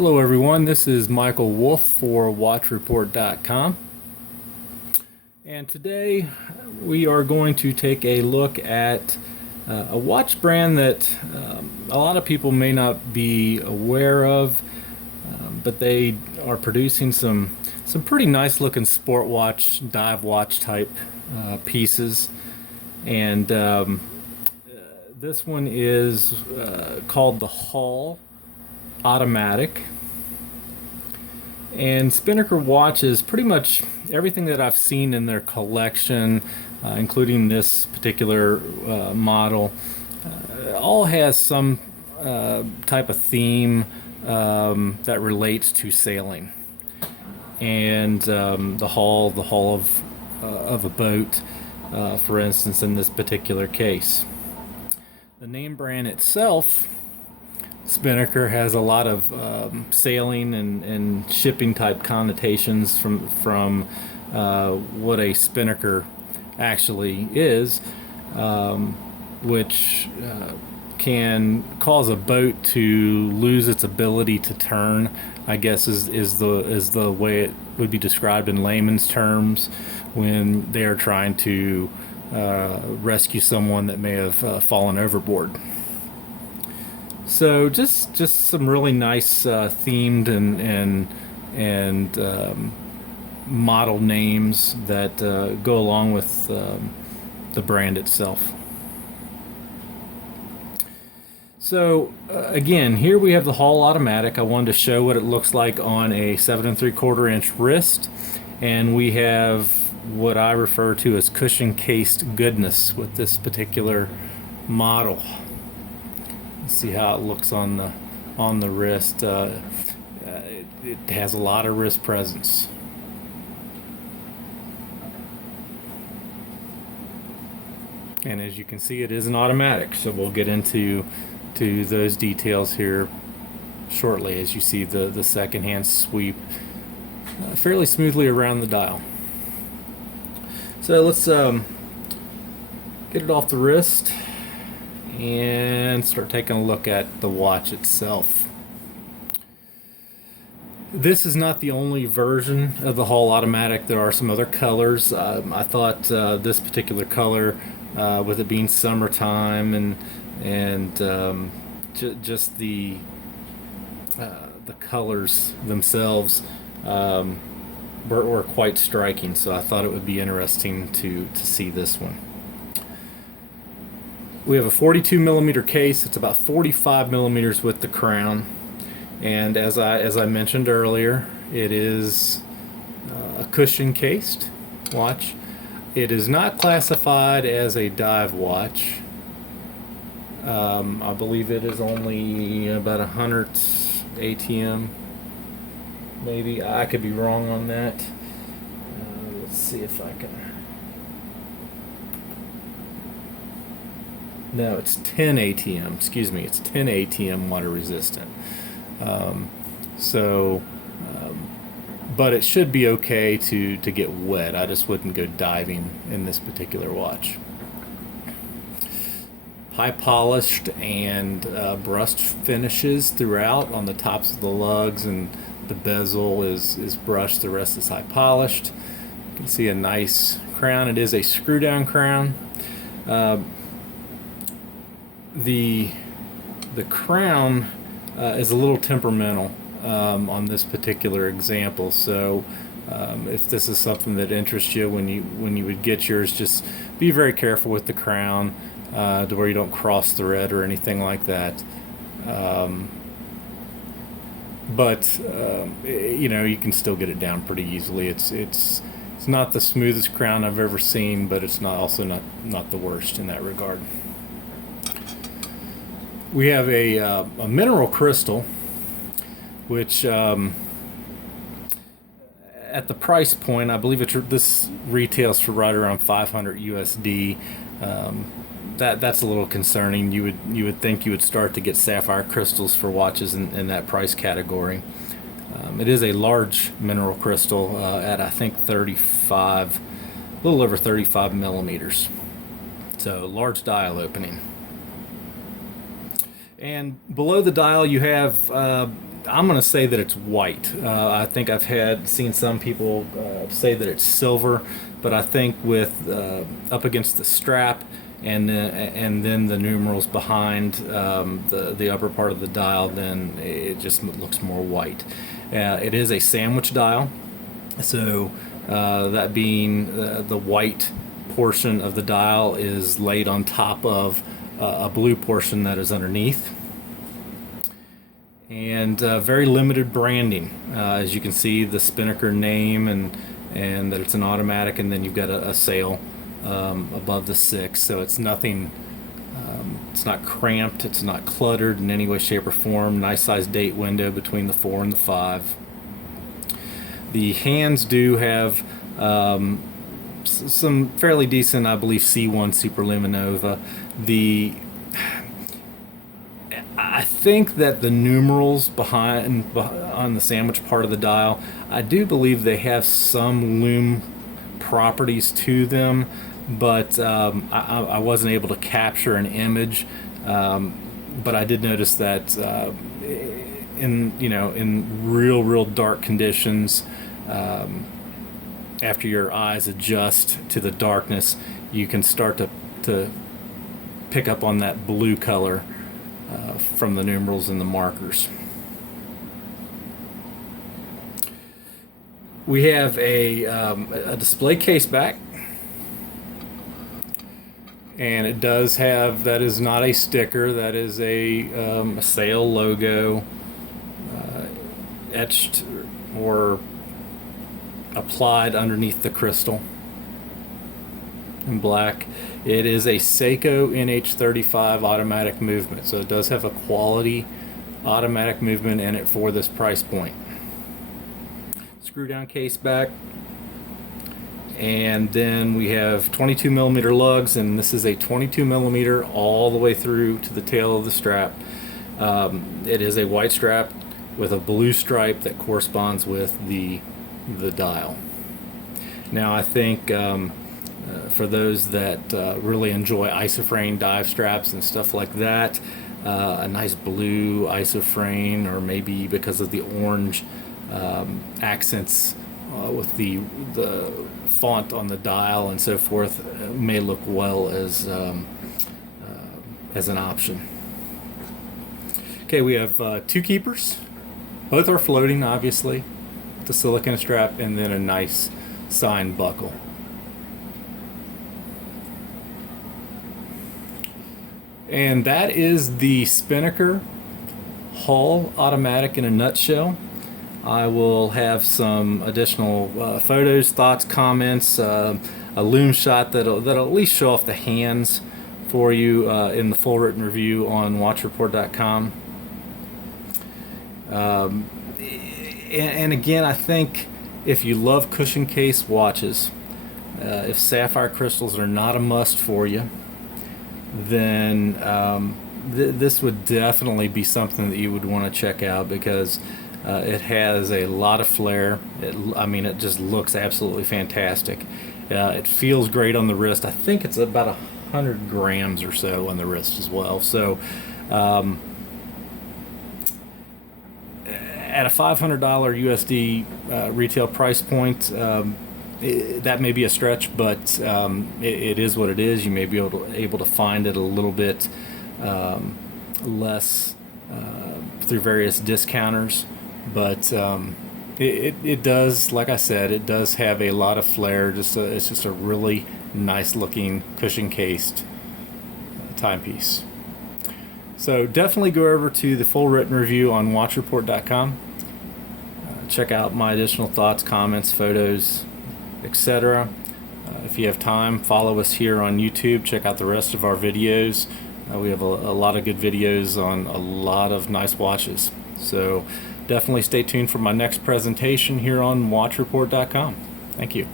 Hello everyone, this is Michael Wolfe for WatchReport.com, and today we are going to take a look at a watch brand that a lot of people may not be aware of, but they are producing some pretty nice looking sport watch, dive watch type pieces, and this one is called the Hull Automatic. And Spinnaker watches pretty much everything that I've seen in their collection, including this particular model, all has some type of theme that relates to sailing. And the hull of a boat, for instance, in this particular case. The name brand itself, Spinnaker, has a lot of sailing and shipping type connotations from what a spinnaker actually is, which can cause a boat to lose its ability to turn, I guess is the way it would be described in layman's terms when they're trying to rescue someone that may have fallen overboard. So just some really nice themed and model names that go along with the brand itself. So again, here we have the Hull Automatic. I wanted to show what it looks like on a 7 3/4 inch wrist, and we have what I refer to as cushion cased goodness with this particular model. See how it looks on the wrist. It has a lot of wrist presence. And as you can see, it is an automatic, so we'll get into those details here shortly as you see the second hand sweep fairly smoothly around the dial. So let's get it off the wrist and start taking a look at the watch itself. This is not the only version of the Hull Automatic. There are some other colors. I thought this particular color, with it being summertime and just the colors themselves were quite striking. So I thought it would be interesting to see this one. We have a 42 millimeter case. It's about 45 millimeters with the crown, and as I mentioned earlier, it is a cushion cased watch. It is not classified as a dive watch. I believe it is only about 100 ATM, maybe. I could be wrong on that. Let's see if I can. No, it's 10 ATM. Excuse me, it's 10 ATM water resistant. But it should be okay to get wet. I just wouldn't go diving in this particular watch. High polished and brushed finishes throughout on the tops of the lugs, and the bezel is brushed. The rest is high polished. You can see a nice crown. It is a screw down crown. The crown is a little temperamental on this particular example. So if this is something that interests you when you would get yours, just be very careful with the crown to where you don't cross thread or anything like that. But you can still get it down pretty easily. It's not the smoothest crown I've ever seen, but it's also not the worst in that regard. We have a mineral crystal, which at the price point, I believe this retails for right around 500 USD. That's a little concerning. You would think you would start to get sapphire crystals for watches in that price category. It is a large mineral crystal at I think 35, a little over 35 millimeters. So large dial opening. And below the dial you have I'm going to say that it's white. I think I've seen some people say that it's silver, but I think with up against the strap and then the numerals behind the upper part of the dial, then it just looks more white. It is a sandwich dial, so that being the white portion of the dial is laid on top of a blue portion that is underneath. And very limited branding. As you can see, the Spinnaker name and that it's an automatic, and then you've got a sail above the 6, so it's nothing. It's not cramped. It's not cluttered in any way, shape, or form. Nice sized date window between the 4 and the 5. The hands do have some fairly decent, I believe, C1 Superluminova. I think that the numerals behind on the sandwich part of the dial, I do believe they have some lume properties to them, but I wasn't able to capture an image. But I did notice that in real dark conditions, after your eyes adjust to the darkness, you can start to pick up on that blue color from the numerals and the markers. We have a display case back, and it does have, that is not a sticker, that is a sale logo etched or applied underneath the crystal in black. It is a Seiko NH35 automatic movement, so it does have a quality automatic movement in it for this price point. Screw down case back, and then we have 22 millimeter lugs, and this is a 22 millimeter all the way through to the tail of the strap. It is a white strap with a blue stripe that corresponds with the dial. Now I think for those that really enjoy isofrane dive straps and stuff like that, a nice blue isofrane, or maybe because of the orange accents with the font on the dial and so forth, may look well as an option. Okay, we have two keepers. Both are floating, obviously. The silicone strap, and then a nice sign buckle. And that is the Spinnaker Hull Automatic in a nutshell. I will have some additional photos, thoughts, comments, a lume shot that'll at least show off the hands for you in the full written review on watchreport.com. And again, I think if you love cushion case watches, if sapphire crystals are not a must for you, then this would definitely be something that you would want to check out, because it has a lot of flair. It just looks absolutely fantastic. It feels great on the wrist. I think it's about 100 grams or so on the wrist as well. So at a $500 USD retail price point, that may be a stretch, but it is what it is. You may be able to find it a little bit less through various discounters, but it does, like I said, it does have a lot of flair. It's just a really nice looking cushion cased timepiece. So definitely go over to the full written review on watchreport.com. Check out my additional thoughts, comments, photos, etc. If you have time, follow us here on YouTube. Check out the rest of our videos. We have a lot of good videos on a lot of nice watches. So definitely stay tuned for my next presentation here on watchreport.com. Thank you.